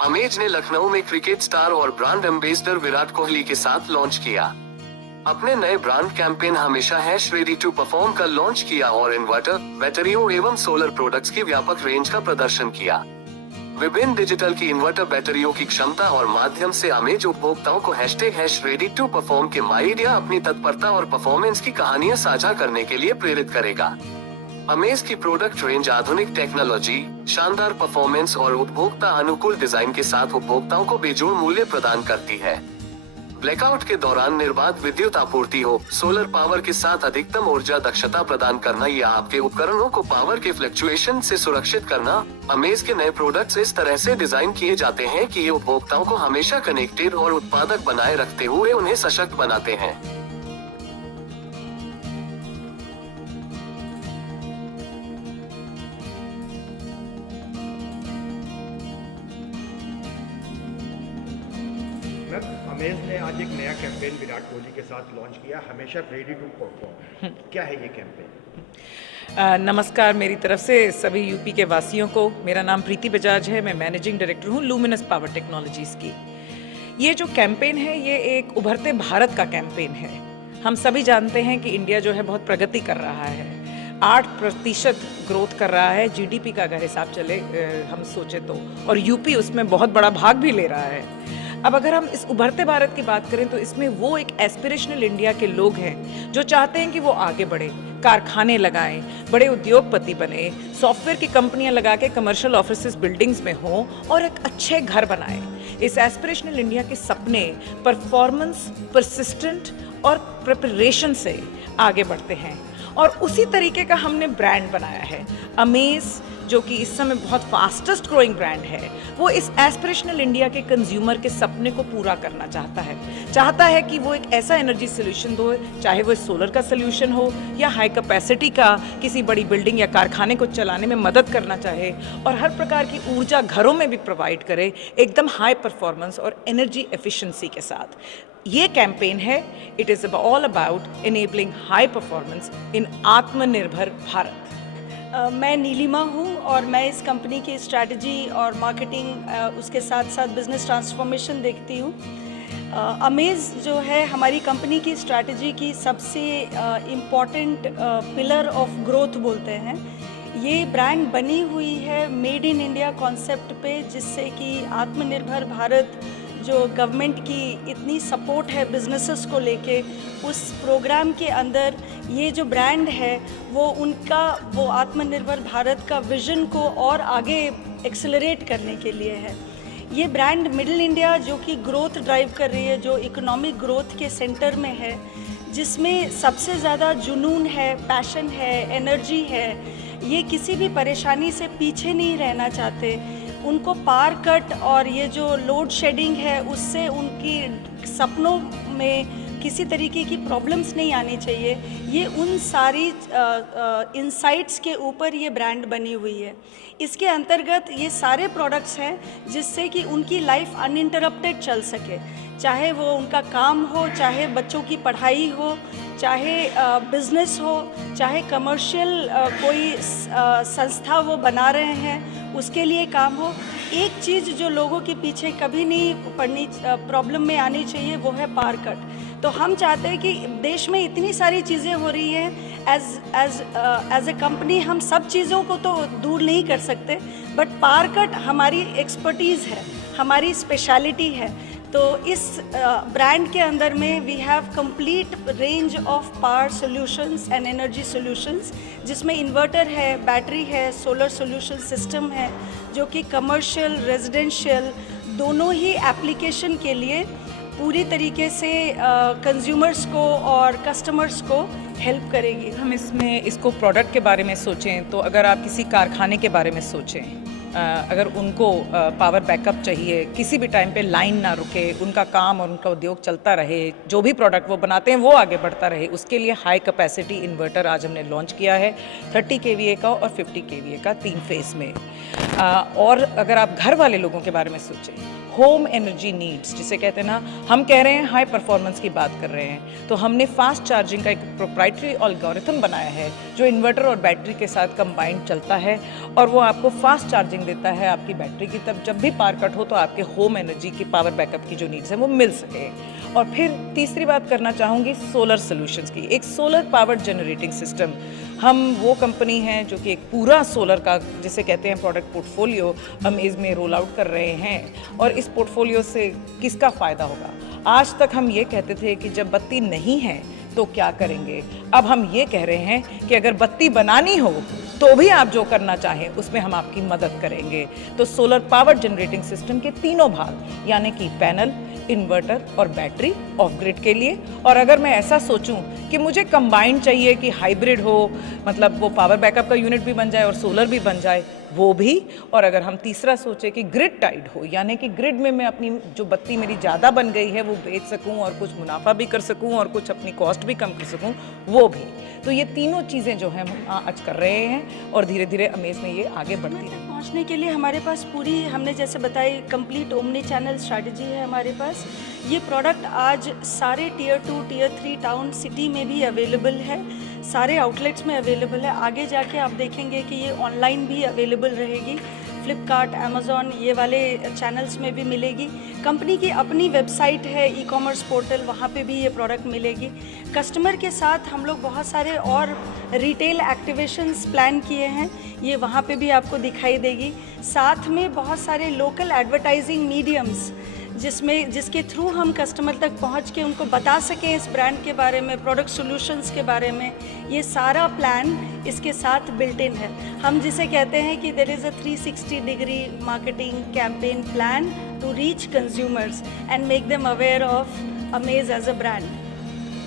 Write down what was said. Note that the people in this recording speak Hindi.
अमेज ने लखनऊ में क्रिकेट स्टार और ब्रांड एम्बेसडर विराट कोहली के साथ लॉन्च किया। अपने नए ब्रांड कैंपेन हमेशा हैश रेडी टू परफॉर्म का लॉन्च किया और इन्वर्टर, बैटरियों एवं सोलर प्रोडक्ट्स की व्यापक रेंज का प्रदर्शन किया। विभिन्न डिजिटल की इन्वर्टर बैटरियों की क्षमता और माध्यम से अमेज उपभोक्ताओं को हैश रेडी टू परफॉर्म के माइडिया अपनी तत्परता और परफॉर्मेंस की कहानियां साझा करने के लिए प्रेरित करेगा। अमेज की प्रोडक्ट रेंज आधुनिक टेक्नोलॉजी, शानदार परफॉर्मेंस और उपभोक्ता अनुकूल डिजाइन के साथ उपभोक्ताओं को बेजोड़ मूल्य प्रदान करती है। ब्लैकआउट के दौरान निर्बाध विद्युत आपूर्ति हो, सोलर पावर के साथ अधिकतम ऊर्जा दक्षता प्रदान करना या आपके उपकरणों को पावर के फ्लक्चुएशन से सुरक्षित करना। अमेज के नए प्रोडक्ट्स इस तरह से डिजाइन किए जाते हैं कि ये उपभोक्ताओं को हमेशा कनेक्टेड और उत्पादक बनाए रखते हुए उन्हें सशक्त बनाते हैं। अमेज ने आज एक नया कैंपेन विराट कोहली के साथ लॉन्च किया, हमेशा रेडी टू परफॉर्म। क्या है ये कैंपेन? नमस्कार मेरी तरफ से सभी यूपी के वासियों को। मेरा नाम प्रीति बजाज है, मैं मैनेजिंग डायरेक्टर हूँ लुमिनस पावर टेक्नोलॉजीज़ की। ये जो कैंपेन है ये एक उभरते भारत का कैंपेन है। हम सभी जानते हैं कि इंडिया जो है बहुत प्रगति कर रहा है, 8% ग्रोथ कर रहा है जीडीपी का, अगर हिसाब चले हम सोचे तो, और यूपी उसमें बहुत बड़ा भाग भी ले रहा है। अब अगर हम इस उभरते भारत की बात करें तो इसमें वो एक एस्पिरेशनल इंडिया के लोग हैं जो चाहते हैं कि वो आगे बढ़े, कारखाने लगाएं, बड़े उद्योगपति बने, सॉफ्टवेयर की कंपनियां लगा के कमर्शियल ऑफिसेज बिल्डिंग्स में हों और एक अच्छे घर बनाएं। इस एस्पिरेशनल इंडिया के सपने परफॉर्मेंस, परसिस्टेंट और प्रिपरेशन से आगे बढ़ते हैं और उसी तरीके का हमने ब्रांड बनाया है। अमेज जो कि इस समय बहुत फास्टेस्ट ग्रोइंग ब्रांड है, वो इस एस्पिरेशनल इंडिया के कंज्यूमर के सपने को पूरा करना चाहता है कि वो एक ऐसा एनर्जी सोल्यूशन दो, चाहे वो सोलर का सोल्यूशन हो या हाई कैपेसिटी का किसी बड़ी बिल्डिंग या कारखाने को चलाने में मदद करना चाहे, और हर प्रकार की ऊर्जा घरों में भी प्रोवाइड करे एकदम हाई परफॉर्मेंस और एनर्जी एफिशिएंसी के साथ। ये कैंपेन है, it is all about enabling high performance in आत्मनिर्भर भारत। मैं नीलिमा हूँ और मैं इस कंपनी की स्ट्रैटेजी और मार्केटिंग उसके साथ साथ बिजनेस ट्रांसफॉर्मेशन देखती हूँ। अमेज जो है हमारी कंपनी की स्ट्रैटेजी की सबसे इम्पॉर्टेंट पिलर ऑफ ग्रोथ बोलते हैं। ये ब्रांड बनी हुई है मेड इन इंडिया कॉन्सेप्ट पे, जिससे कि आत्मनिर्भर भारत जो गवर्नमेंट की इतनी सपोर्ट है बिजनेसेस को लेके, उस प्रोग्राम के अंदर ये जो ब्रांड है वो आत्मनिर्भर भारत का विजन को और आगे एक्सेलरेट करने के लिए है। ये ब्रांड मिडिल इंडिया जो कि ग्रोथ ड्राइव कर रही है, जो इकोनॉमिक ग्रोथ के सेंटर में है, जिसमें सबसे ज़्यादा जुनून है, पैशन है, एनर्जी है, ये किसी भी परेशानी से पीछे नहीं रहना चाहते। उनको पावर कट और ये जो लोड शेडिंग है उससे उनकी सपनों में किसी तरीके की प्रॉब्लम्स नहीं आनी चाहिए। ये उन सारी इनसाइट्स के ऊपर ये ब्रांड बनी हुई है। इसके अंतर्गत ये सारे प्रोडक्ट्स हैं जिससे कि उनकी लाइफ अनइंटरप्टेड चल सके, चाहे वो उनका काम हो, चाहे बच्चों की पढ़ाई हो, चाहे बिजनेस हो, चाहे कमर्शियल कोई संस्था वो बना रहे हैं उसके लिए काम हो। एक चीज़ जो लोगों के पीछे कभी नहीं पड़नी, प्रॉब्लम में आनी चाहिए, वो है पावर कट। तो हम चाहते हैं कि देश में इतनी सारी चीज़ें हो रही हैं, एज ए कंपनी हम सब चीज़ों को तो दूर नहीं कर सकते, बट पावर कट हमारी एक्सपर्टीज़ है, हमारी स्पेशलिटी है। तो इस ब्रांड के अंदर में we have complete range of power solutions and energy solutions, जिसमें इन्वर्टर है, बैटरी है, सोलर सॉल्यूशन सिस्टम है, जो कि कमर्शियल, रेजिडेंशियल दोनों ही एप्लीकेशन के लिए पूरी तरीके से कंज्यूमर्स को और कस्टमर्स को हेल्प करेगी। हम इसको प्रोडक्ट के बारे में सोचें तो अगर आप किसी कारखाने के बारे में सोचें, अगर उनको पावर बैकअप चाहिए, किसी भी टाइम पे लाइन ना रुके, उनका काम और उनका उद्योग चलता रहे, जो भी प्रोडक्ट वो बनाते हैं वो आगे बढ़ता रहे, उसके लिए हाई कैपेसिटी इन्वर्टर आज हमने लॉन्च किया है, 30 kVA का और 50 kVA का 3 फेस में। और अगर आप घर वाले लोगों के बारे में सोचें, होम एनर्जी नीड्स, जिसे कहते हैं ना, हम कह रहे हैं हाई परफॉर्मेंस की बात कर रहे हैं, तो हमने फास्ट चार्जिंग का एक प्रोप्राइटरी एल्गोरिथम बनाया है जो इन्वर्टर और बैटरी के साथ कंबाइंड चलता है और वो आपको फास्ट चार्जिंग देता है आपकी बैटरी की, तब जब भी पावर कट हो तो आपके होम एनर्जी की पावर बैकअप की जो नीड्स हैं वो मिल सके। और फिर तीसरी बात करना चाहूँगी सोलर सॉल्यूशंस की। एक सोलर पावर्ड जनरेटिंग सिस्टम, हम वो कंपनी हैं जो कि एक पूरा सोलर का, जिसे कहते हैं, प्रोडक्ट पोर्टफोलियो अमेज़ में रोल आउट कर रहे हैं। और इस पोर्टफोलियो से किसका फ़ायदा होगा? आज तक हम ये कहते थे कि जब बत्ती नहीं है तो क्या करेंगे, अब हम ये कह रहे हैं कि अगर बत्ती बनानी हो तो भी आप जो करना चाहें उसमें हम आपकी मदद करेंगे। तो सोलर पावर जनरेटिंग सिस्टम के तीनों भाग, यानी कि पैनल, इन्वर्टर और बैटरी ऑफ ग्रिड के लिए। और अगर मैं ऐसा सोचूं कि मुझे कंबाइंड चाहिए कि हाइब्रिड हो, मतलब वो पावर बैकअप का यूनिट भी बन जाए और सोलर भी बन जाए, वो भी। और अगर हम तीसरा सोचें कि ग्रिड टाइड हो, यानी कि ग्रिड में मैं अपनी जो बत्ती मेरी ज़्यादा बन गई है वो बेच सकूं और कुछ मुनाफा भी कर सकूं और कुछ अपनी कॉस्ट भी कम कर सकूं, वो भी। तो ये तीनों चीज़ें जो हैं हम आज कर रहे हैं और धीरे धीरे अमेज़ में ये आगे बढ़ती है। पहुंचने के लिए हमारे पास पूरी, हमने जैसे बताई, कंप्लीट ओमनी चैनल स्ट्रैटेजी है हमारे पास। ये प्रोडक्ट आज सारे टियर 2, टियर 3 टाउन सिटी में भी अवेलेबल है, सारे आउटलेट्स में अवेलेबल है। आगे जाके आप देखेंगे कि ये ऑनलाइन भी अवेलेबल रहेगी, फ्लिपकार्ट, अमेज़ॉन, ये वाले चैनल्स में भी मिलेगी। कंपनी की अपनी वेबसाइट है, ई कॉमर्स पोर्टल, वहाँ पे भी ये प्रोडक्ट मिलेगी। कस्टमर के साथ हम लोग बहुत सारे और रिटेल एक्टिवेशंस प्लान किए हैं, ये वहाँ पे भी आपको दिखाई देगी। साथ में बहुत सारे लोकल एडवर्टाइजिंग मीडियम्स जिसके थ्रू हम कस्टमर तक पहुंच के उनको बता सकें इस ब्रांड के बारे में, प्रोडक्ट सॉल्यूशंस के बारे में। ये सारा प्लान इसके साथ बिल्ट इन है। हम जिसे कहते हैं कि there is a 360 degree marketing campaign plan to reach consumers and make them aware of Amaze as a brand.